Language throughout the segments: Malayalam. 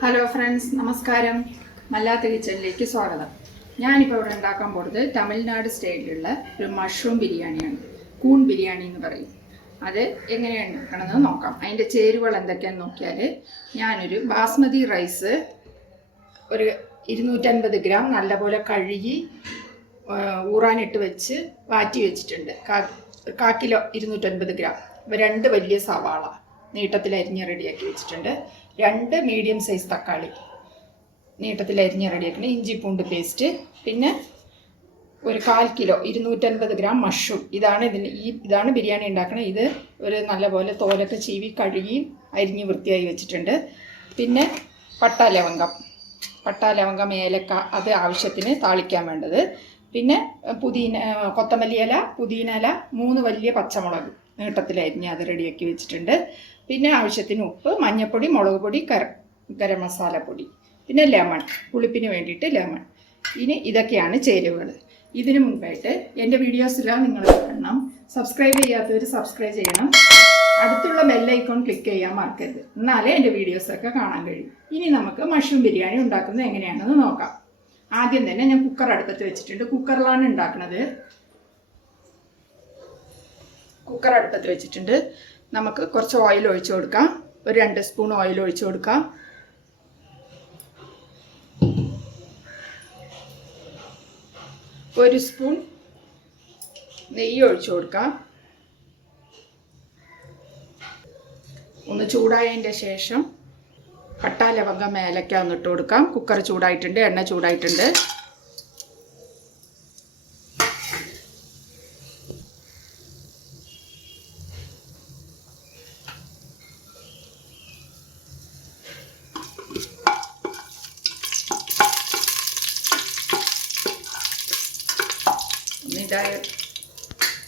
ഹലോ ഫ്രണ്ട്സ്, നമസ്കാരം. മല്ലാത്ത് കിച്ചണിലേക്ക് സ്വാഗതം. ഞാനിപ്പോൾ ഇവിടെ ഉണ്ടാക്കാൻ പോകുന്നത് തമിഴ്നാട് സ്റ്റൈലിലുള്ള ഒരു മഷ്റൂം ബിരിയാണിയാണ്. കൂൺ ബിരിയാണി എന്ന് പറയും. അത് എങ്ങനെയാണ് ഉണ്ടാക്കണമെന്ന് നോക്കാം. അതിൻ്റെ ചേരുവകൾ എന്തൊക്കെയാണെന്ന് നോക്കിയാൽ, ഞാനൊരു ബാസ്മതി റൈസ് ഒരു 250 ഗ്രാം നല്ലപോലെ കഴുകി ഊറാനിട്ട് വെച്ച് വാറ്റി വെച്ചിട്ടുണ്ട്. 1/4 കിലോ 250 ഗ്രാം. 2 വലിയ സവാള നീട്ടത്തിൽ അരിഞ്ഞ് റെഡിയാക്കി വെച്ചിട്ടുണ്ട്. 2 മീഡിയം സൈസ് തക്കാളി നീട്ടത്തിൽ അരിഞ്ഞ് റെഡിയാക്കിയിട്ട്, ഇഞ്ചി പൂണ്ട് പേസ്റ്റ്, പിന്നെ ഒരു 1/4 കിലോ 250 ഗ്രാം മഷ്റൂം. ഇതാണ് ബിരിയാണി ഉണ്ടാക്കുന്നത്. ഇത് ഒരു നല്ലപോലെ തോലൊക്കെ ചീവി കഴുകി അരിഞ്ഞ് വൃത്തിയായി വെച്ചിട്ടുണ്ട്. പിന്നെ പട്ട ലവംഗം, ഏലക്ക, അത് ആവശ്യത്തിന് താളിക്കാൻ വേണ്ടത്. പിന്നെ കൊത്തമല്ലി ഇല, പുതിന ഇല, 3 വലിയ പച്ചമുളക് നീട്ടത്തിൽ അരിഞ്ഞ് അത് റെഡിയാക്കി വെച്ചിട്ടുണ്ട്. പിന്നെ ആവശ്യത്തിന് ഉപ്പ്, മഞ്ഞൾപ്പൊടി, മുളക് പൊടി, ഗരം മസാലപ്പൊടി, പിന്നെ ലെമൺ, പുളിപ്പിന് വേണ്ടിയിട്ട് ലെമൺ. ഇനി ഇതൊക്കെയാണ് ചേരുവകൾ. ഇതിനു മുൻപായിട്ട് എൻ്റെ വീഡിയോസെല്ലാം നിങ്ങൾ കാണണം. സബ്സ്ക്രൈബ് ചെയ്യാത്തവർ സബ്സ്ക്രൈബ് ചെയ്യണം. അടുത്തുള്ള ബെല്ലൈക്കോൺ ക്ലിക്ക് ചെയ്യാൻ മറക്കരുത്. എന്നാലേ എൻ്റെ വീഡിയോസൊക്കെ കാണാൻ കഴിയും. ഇനി നമുക്ക് മഷ്റൂം ബിരിയാണി ഉണ്ടാക്കുന്നത് എങ്ങനെയാണെന്ന് നോക്കാം. ആദ്യം തന്നെ ഞാൻ കുക്കർ അടുപ്പത്ത് വെച്ചിട്ടുണ്ട്. കുക്കറിലാണ് ഉണ്ടാക്കുന്നത്. കുക്കർ അടുപ്പത്ത് വെച്ചിട്ടുണ്ട്. നമുക്ക് കുറച്ച് ഓയിൽ ഒഴിച്ചു കൊടുക്കാം. ഒരു 2 സ്പൂൺ ഓയിൽ ഒഴിച്ചു കൊടുക്കാം. ഒരു സ്പൂൺ നെയ്യ് ഒഴിച്ചു കൊടുക്കാം. ഒന്ന് ചൂടായതിൻ്റെ ശേഷം പട്ട ലവംഗം ഏലക്ക ഒന്നിട്ട് കൊടുക്കാം. കുക്കർ ചൂടായിട്ടുണ്ട്, എണ്ണ ചൂടായിട്ടുണ്ട്.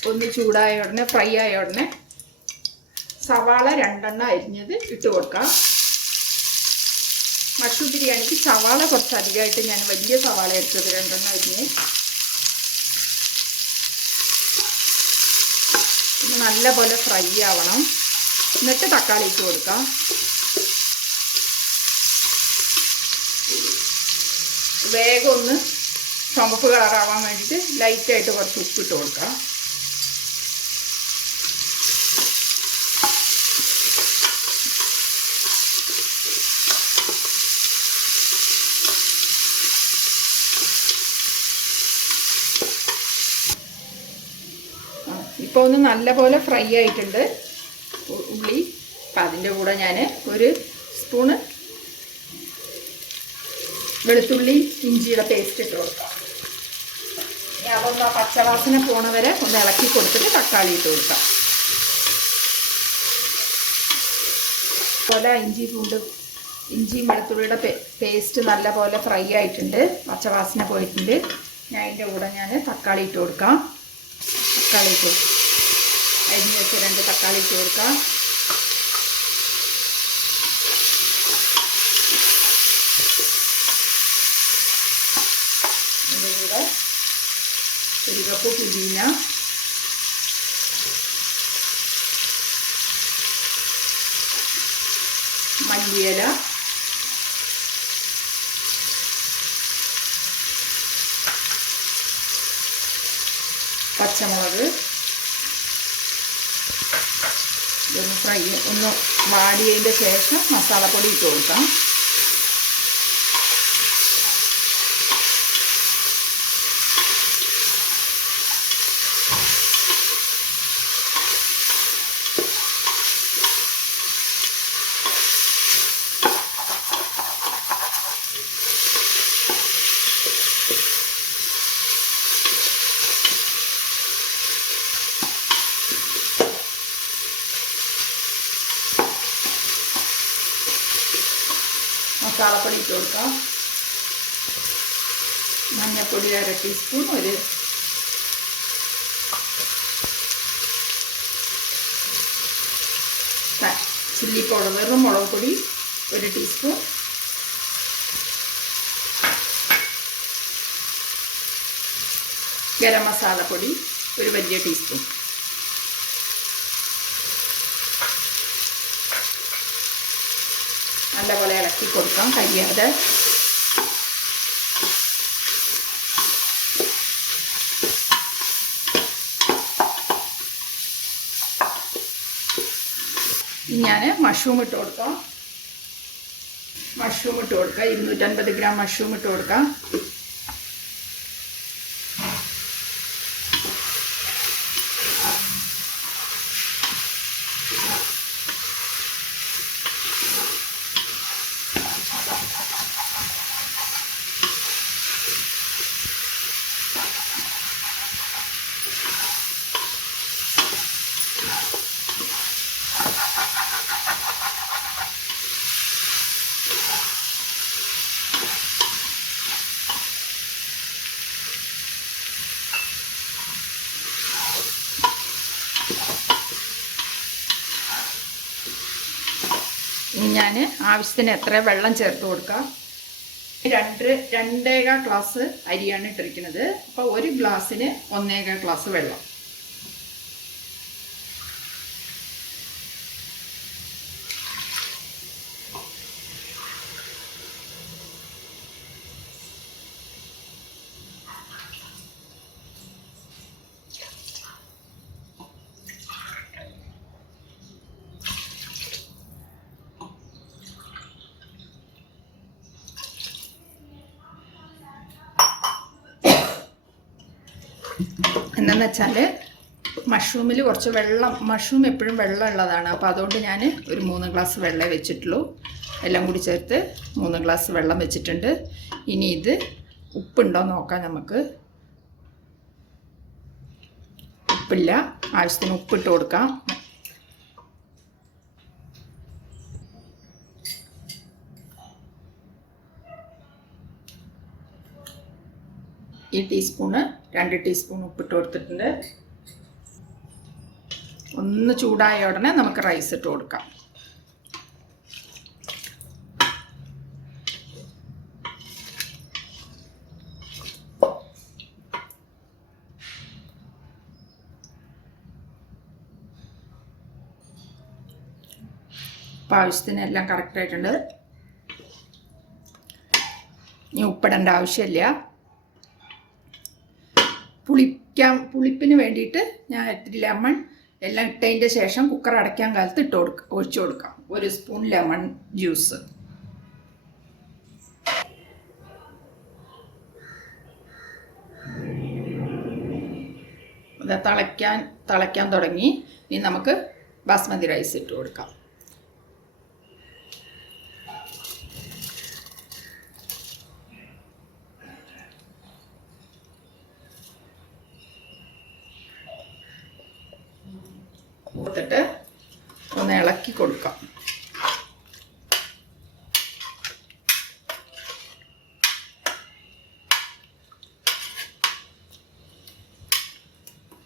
ഒന്ന് ചൂടായ ഉടനെ, ഫ്രൈ ആയ ഉടനെ സവാള 2 അരിഞ്ഞത് ഇട്ട് കൊടുക്കാം. മഷ്റൂം ബിരിയാണിക്ക് സവാള കുറച്ച് അധികമായിട്ട് ഞാൻ വലിയ സവാള എടുത്തത് 2 അരിഞ്ഞ്. പിന്നെ നല്ലപോലെ ഫ്രൈ ആവണം. എന്നിട്ട് തക്കാളി ഇട്ട് കൊടുക്കാം. വേഗം ഒന്ന് ചുവപ്പ് കളറാവാൻ വേണ്ടിയിട്ട് ലൈറ്റായിട്ട് കുറച്ച് ഉപ്പിട്ട് കൊടുക്കാം. ഇപ്പോൾ ഒന്ന് നല്ലപോലെ ഫ്രൈ ആയിട്ടുണ്ട് ഉള്ളി. അപ്പം അതിൻ്റെ കൂടെ ഞാൻ ഒരു സ്പൂണ് വെളുത്തുള്ളി ഇഞ്ചിയുടെ പേസ്റ്റ് ഇട്ട് കൊടുക്കാം. അതൊന്ന് ആ പച്ചവാസന പോണ വരെ ഒന്ന് ഇളക്കി കൊടുത്തിട്ട് തക്കാളി ഇട്ട് കൊടുക്കാം. അതുപോലെ ഇഞ്ചിയും വെളുത്തുള്ളിയുടെ പേസ്റ്റ് നല്ലപോലെ ഫ്രൈ ആയിട്ടുണ്ട്, പച്ചവാസന പോയിട്ടുണ്ട്. അതിൻ്റെ കൂടെ ഞാൻ തക്കാളി ഇട്ട് കൊടുക്കാം. തക്കാളി ഇട്ട് അരിഞ്ഞ് വെച്ച 2 തക്കാളി ഇട്ട് കൊടുക്കാം. അതിൻ്റെ കൂടെ 1 കപ്പ് പുതിന, മല്ലിയില, പച്ചമുളക്. ഒന്ന് വാടിയതിൻ്റെ ശേഷം മസാലപ്പൊടി ഇട്ട് കൊടുക്കാം. മസാലപ്പൊടി ഇട്ട് കൊടുക്കാം. മഞ്ഞൾപ്പൊടി 1/2 ടീസ്പൂൺ, ഒരു ചില്ലി പൗഡർ, വെറും മുളക് പൊടി 1 ടീസ്പൂൺ, ഗരം മസാലപ്പൊടി 1 വലിയ ടീസ്പൂൺ. നല്ലപോലെ ഇളക്കി കൊടുക്കാം കരിയാതെ. ഞാൻ മഷ്റൂം ഇട്ട് കൊടുക്കാം. 250 ഗ്രാം മഷ്റൂം ഇട്ട് കൊടുക്കാം. ഇനി ഞാൻ ആവശ്യത്തിന് എത്ര വെള്ളം ചേർത്ത് കൊടുക്കാം. 2.25 ഗ്ലാസ് അരിയാണ് ഇട്ടിരിക്കുന്നത്. അപ്പോൾ ഒരു ഗ്ലാസ്സിന് 1.25 ഗ്ലാസ് വെള്ളം. എന്താണെന്ന് വെച്ചാൽ മഷ്റൂമിൽ കുറച്ച് വെള്ളം, മഷ്റൂം എപ്പോഴും വെള്ളം ഉള്ളതാണ്. അപ്പോൾ അതുകൊണ്ട് ഞാൻ ഒരു 3 ഗ്ലാസ് വെള്ളമേ വെച്ചിട്ടുള്ളൂ. എല്ലാം കൂടി ചേർത്ത് 3 ഗ്ലാസ് വെള്ളം വെച്ചിട്ടുണ്ട്. ഇനി ഇത് ഉപ്പുണ്ടോ നോക്കാം നമുക്ക്. ഉപ്പില്ല, ആവശ്യത്തിന് ഉപ്പിട്ട് കൊടുക്കാം. ഈ ടീസ്പൂണ് 2 ടീസ്പൂൺ ഉപ്പിട്ട് കൊടുത്തിട്ടുണ്ട്. ഒന്ന് ചൂടായ ഉടനെ നമുക്ക് റൈസ് ഇട്ട് കൊടുക്കാം. അപ്പോൾ ആവശ്യത്തിന് എല്ലാം കറക്റ്റായിട്ടുണ്ട്. ഇനി ഉപ്പിടേണ്ട ആവശ്യമില്ല. പുളിപ്പിന് വേണ്ടിയിട്ട് ഞാൻ ഇത്തിരി ലെമൺ എല്ലാം ഇട്ടതിൻ്റെ ശേഷം കുക്കർ അടയ്ക്കാൻ കാലത്ത് ഒഴിച്ചു കൊടുക്കാം. 1 സ്പൂൺ ലെമൺ ജ്യൂസ്. അത് തിളയ്ക്കാൻ തുടങ്ങി. ഇനി നമുക്ക് ബാസ്മതി റൈസ് ഇട്ട് കൊടുക്കാം. കൊടുത്തിട്ട് ഒന്ന് ഇളക്കി കൊടുക്കാം.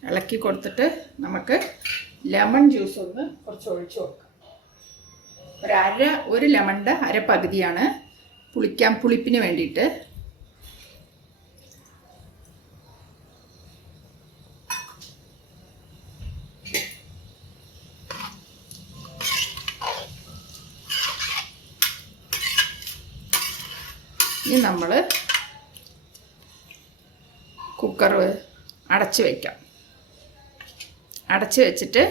ഇളക്കി കൊടുത്തിട്ട് നമുക്ക് ലെമൺ ജ്യൂസ് ഒന്ന് കുറച്ച് ഒഴിച്ചു കൊടുക്കാം. ഒരു ലെമണിൻ്റെ അരപ്പകുതിയാണ് പുളിപ്പിന് വേണ്ടിയിട്ട്. ഇനി നമ്മൾ കുക്കർ അടച്ച് വയ്ക്കാം. അടച്ച് വെച്ചിട്ട്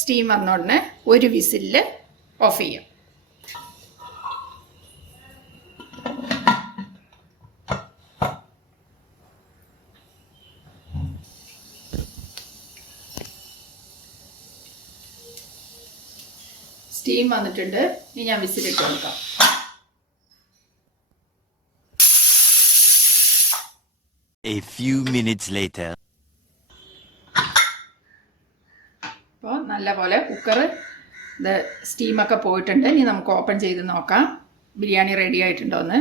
സ്റ്റീം വന്ന ഉടനെ ഒരു വിസിലിൽ ഓഫ് ചെയ്യാം. സ്റ്റീം വന്നിട്ടുണ്ട്. ഇനി ഞാൻ വിസിലിട്ട് കൊടുക്കാം. A few minutes later. അപ്പോൾ നല്ലപോലെ കുക്കർ സ്റ്റീമൊക്കെ പോയിട്ടുണ്ട്. ഇനി നമുക്ക് ഓപ്പൺ ചെയ്ത് നോക്കാം ബിരിയാണി റെഡി ആയിട്ടുണ്ടോയെന്ന്.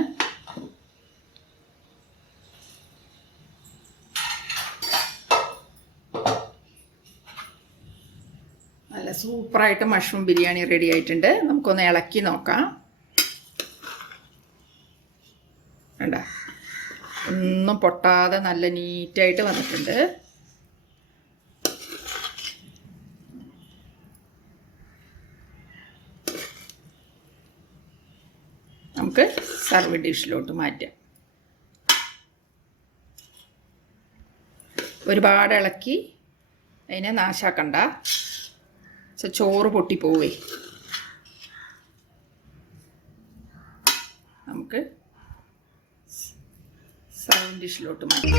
നല്ല സൂപ്പറായിട്ട് മഷ്റൂം ബിരിയാണി റെഡി ആയിട്ടുണ്ട്. നമുക്കൊന്ന് ഇളക്കി നോക്കാം. വേണ്ട, ഒന്നും പൊട്ടാതെ നല്ല നീറ്റായിട്ട് വന്നിട്ടുണ്ട്. നമുക്ക് സർവ് ഡിഷിലോട്ട് മാറ്റാം. ഒരുപാട് ഇളക്കി അതിനെ നാശാക്കണ്ട, ചോറ് പൊട്ടിപ്പോവേ. നമുക്ക് സർവ് ഡിഷിലോട്ട് മാറ്റാം.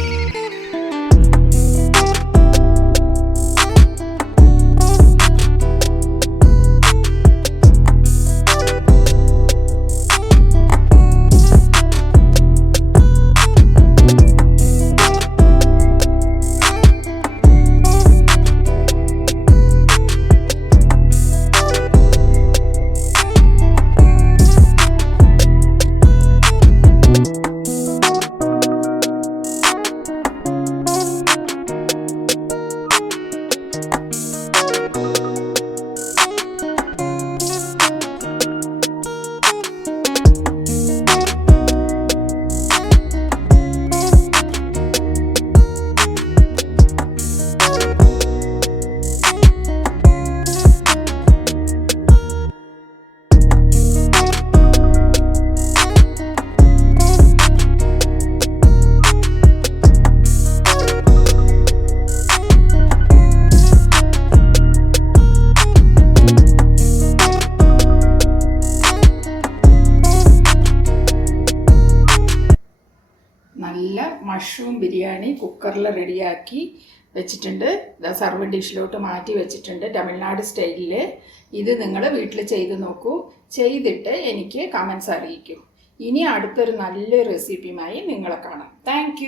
നല്ല മഷ്റൂം ബിരിയാണി കുക്കറിൽ റെഡിയാക്കി വെച്ചിട്ടുണ്ട്. സർവ് ഡിഷിലോട്ട് മാറ്റി വെച്ചിട്ടുണ്ട് തമിഴ്നാട് സ്റ്റൈലിൽ. ഇത് നിങ്ങൾ വീട്ടിൽ ചെയ്ത് നോക്കൂ. ചെയ്തിട്ട് എനിക്ക് കമൻസ് അറിയിക്കൂ. ഇനി അടുത്തൊരു നല്ല റെസിപ്പിയുമായി നിങ്ങളെ കാണാം. താങ്ക്